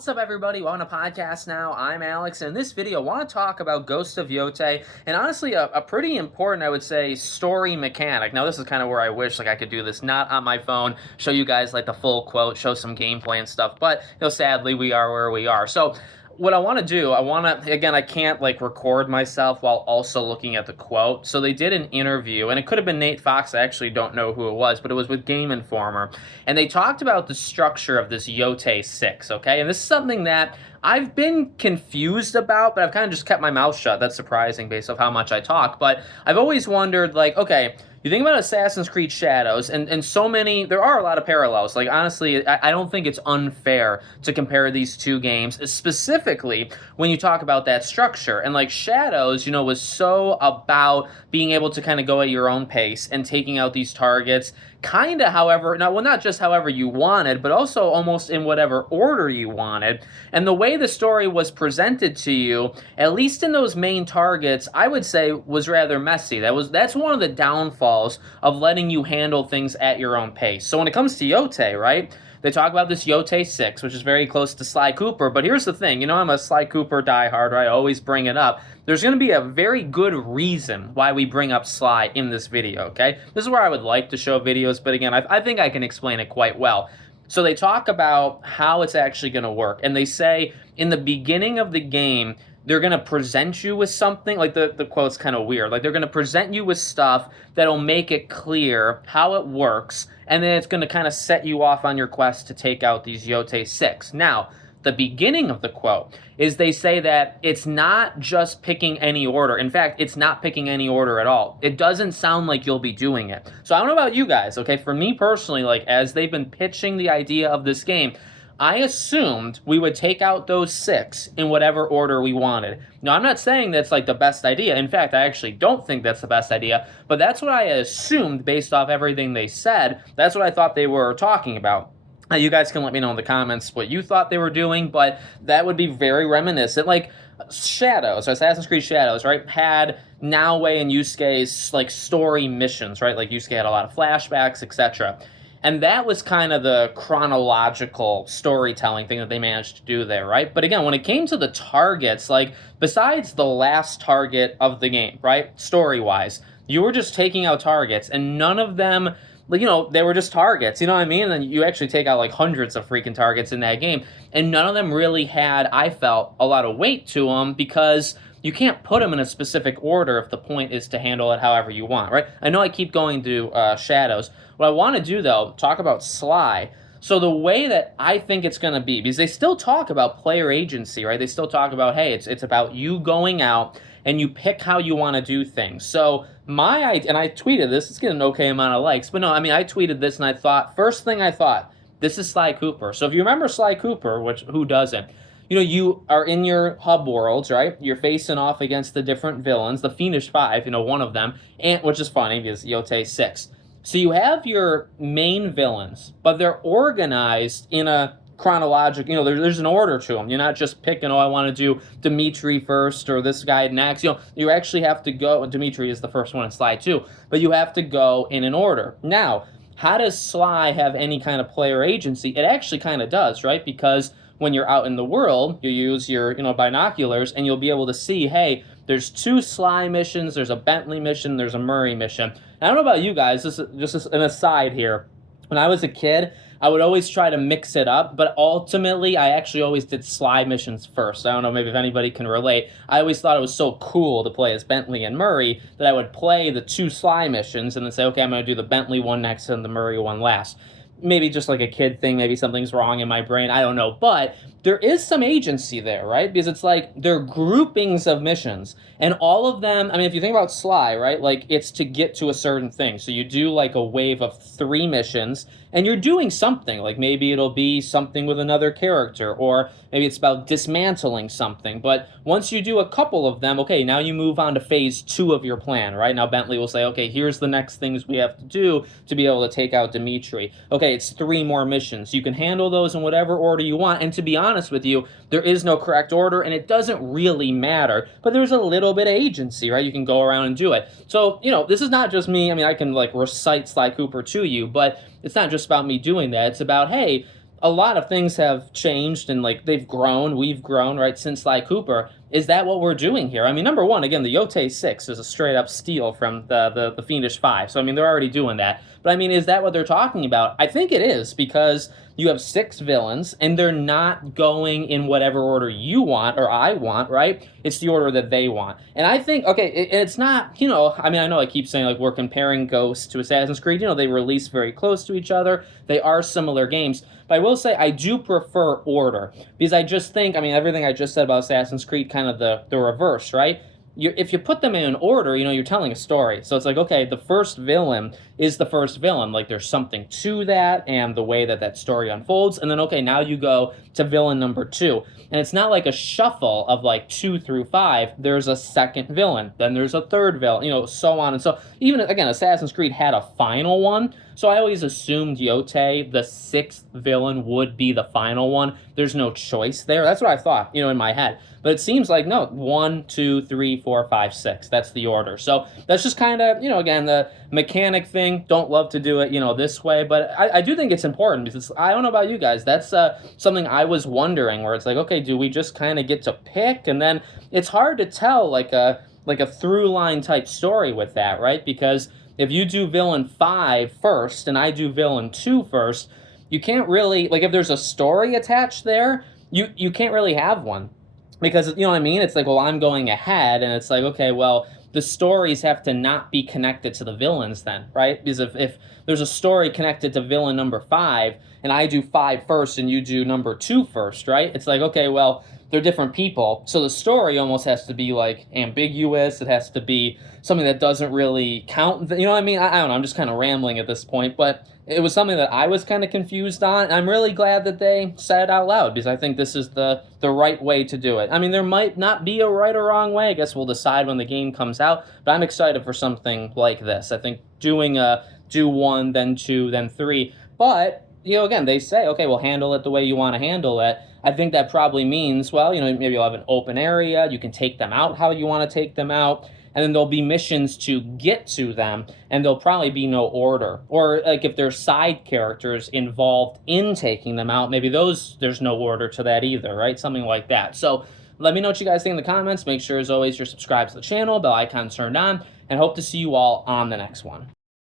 What's up, everybody? Welcome to podcast now. I'm Alex, and in this video, I want to talk about Ghost of Yotei, and honestly, a pretty important, I would say, story mechanic. Now, this is kind of where I wish I could do this, not on my phone, show you guys the full quote, show some gameplay and stuff. But sadly, we are where we are. So, what I want to do, again, I can't record myself while also looking at the quote. So they did an interview, and it could have been Nate Fox. I actually don't know who it was, but it was with Game Informer. And they talked about the structure of this Yotei 6, okay? And this is something that I've been confused about, but I've kind of just kept my mouth shut. That's surprising based off how much I talk. But I've always wondered, okay, you think about Assassin's Creed Shadows, and so many, there are a lot of parallels. Honestly, I don't think it's unfair to compare these two games, specifically when you talk about that structure. And Shadows, was so about being able to kind of go at your own pace and taking out these targets kind of not just however you wanted, but also almost in whatever order you wanted. And the way the story was presented to you, at least in those main targets, I would say was rather messy. That's one of the downfalls of letting you handle things at your own pace. So when it comes to Yotei, right? They talk about this Yotei 6, which is very close to Sly Cooper, but here's the thing, I'm a Sly Cooper diehard, right? I always bring it up. There's going to be a very good reason why we bring up Sly in this video, okay? This is where I would like to show videos, but again, I think I can explain it quite well. So they talk about how it's actually going to work, and they say in the beginning of the game, they're going to present you with something, the quote's kind of weird, they're going to present you with stuff that'll make it clear how it works, and then it's going to kind of set you off on your quest to take out these Yotei 6. Now, the beginning of the quote is they say that it's not just picking any order. In fact, it's not picking any order at all. It doesn't sound like you'll be doing it. So I don't know about you guys, okay? For me personally, as they've been pitching the idea of this game, I assumed we would take out those 6 in whatever order we wanted. Now, I'm not saying that's the best idea. In fact, I actually don't think that's the best idea, but that's what I assumed based off everything they said. That's what I thought they were talking about. You guys can let me know in the comments what you thought they were doing, but that would be very reminiscent. Shadows, Assassin's Creed Shadows, right, had Naoe and Yusuke's story missions, right? Yusuke had a lot of flashbacks, etc. And that was kind of the chronological storytelling thing that they managed to do there, right? But again, when it came to the targets, besides the last target of the game, right, story-wise, you were just taking out targets, and none of them, they were just targets, you know what I mean? And then you actually take out hundreds of freaking targets in that game, and none of them really had, I felt, a lot of weight to them because you can't put them in a specific order if the point is to handle it however you want, right? I know I keep going to Shadows. What I want to do, though, talk about Sly. So the way that I think it's going to be, because they still talk about player agency, right? They still talk about, hey, it's about you going out and you pick how you want to do things. So and I tweeted this, it's getting an okay amount of likes, but no, I tweeted this and I thought, first thing I thought, this is Sly Cooper. So if you remember Sly Cooper, which who doesn't, you are in your hub worlds, right? You're facing off against the different villains, the Fiendish Five, one of them, and which is funny because Yotei 6. So you have your main villains, but they're organized in a chronological, there's an order to them. You're not just picking, I want to do Dimitri first or this guy next. You actually have to go, Dimitri is the first one in Sly 2, but you have to go in an order. Now, how does Sly have any kind of player agency? It actually kind of does, right? Because when you're out in the world, you use your, binoculars, and you'll be able to see, hey, there's 2 Sly missions, there's a Bentley mission, there's a Murray mission. I don't know about you guys, this is just an aside here. When I was a kid, I would always try to mix it up, but ultimately, I actually always did Sly missions first. I don't know, maybe if anybody can relate. I always thought it was so cool to play as Bentley and Murray that I would play the 2 Sly missions and then say, okay, I'm going to do the Bentley one next and the Murray one last. Maybe just a kid thing, maybe something's wrong in my brain, I don't know, but there is some agency there, right? Because it's they're groupings of missions, and all of them, if you think about Sly, right, it's to get to a certain thing, so you do a wave of 3 missions, and you're doing something, maybe it'll be something with another character, or maybe it's about dismantling something, but once you do a couple of them, okay, now you move on to phase 2 of your plan, right? Now Bentley will say, okay, here's the next things we have to do to be able to take out Dimitri. Okay, it's 3 more missions. You can handle those in whatever order you want, and to be honest with you, there is no correct order, and it doesn't really matter, but there's a little bit of agency, right? You can go around and do it. So, this is not just me, I can recite Sly Cooper to you, but it's not just about me doing that. It's about, hey, a lot of things have changed and like they've grown, we've grown, right, since Sly Cooper. Is that what we're doing here? I mean, number one, again, the Yotei 6 is a straight up steal from the Fiendish 5. So I mean they're already doing that. But I mean, is that what they're talking about? I think it is, because you have 6 villains and they're not going in whatever order you want or I want, right? It's the order that they want. And I think, okay, it's not, I mean, I know I keep saying like we're comparing Ghost to Assassin's Creed. They release very close to each other. They are similar games. But I will say I do prefer order, because I just think, I mean, everything I just said about Assassin's Creed, kind of the reverse, right? If you put them in order, you're telling a story. So it's like, okay, the first villain is the first villain. Like, there's something to that and the way that story unfolds. And then, okay, now you go to villain number 2. And it's not like a shuffle of like 2 through 5. There's a second villain. Then there's a third villain, so on. And so even, again, Assassin's Creed had a final one. So I always assumed Yotei, the 6th villain, would be the final one. There's no choice there. That's what I thought, in my head. But it seems like, no, 1, 2, 3, 4, 5, 6. That's the order. So that's just kind of, again, the mechanic thing. Don't love to do it, this way. But I do think it's important, because I don't know about you guys. That's something I was wondering, where it's like, okay, do we just kind of get to pick? And then it's hard to tell like a through line type story with that, right? Because if you do villain 5 first and I do villain 2 first, you can't really, like, if there's a story attached there, you can't really have one. Because, you know what I mean? It's like, well, I'm going ahead, and it's like, okay, well, the stories have to not be connected to the villains then, right? Because if there's a story connected to villain number 5, and I do 5 first and you do number 2 first, right? It's like, okay, well, they're different people. So the story almost has to be, like, ambiguous. It has to be something that doesn't really count. You know what I mean? I don't know. I'm just kind of rambling at this point. But it was something that I was kind of confused on. And I'm really glad that they said it out loud, because I think this is the right way to do it. I mean, there might not be a right or wrong way. I guess we'll decide when the game comes out. But I'm excited for something like this. I think doing do 1, then 2, then 3. But, again, they say, okay, well, handle it the way you want to handle it. I think that probably means, well, maybe you'll have an open area. You can take them out how you want to take them out. And then there'll be missions to get to them, and there'll probably be no order. Or, like, if there's side characters involved in taking them out, maybe there's no order to that either, right? Something like that. So let me know what you guys think in the comments. Make sure, as always, you're subscribed to the channel, bell icon turned on, and hope to see you all on the next one.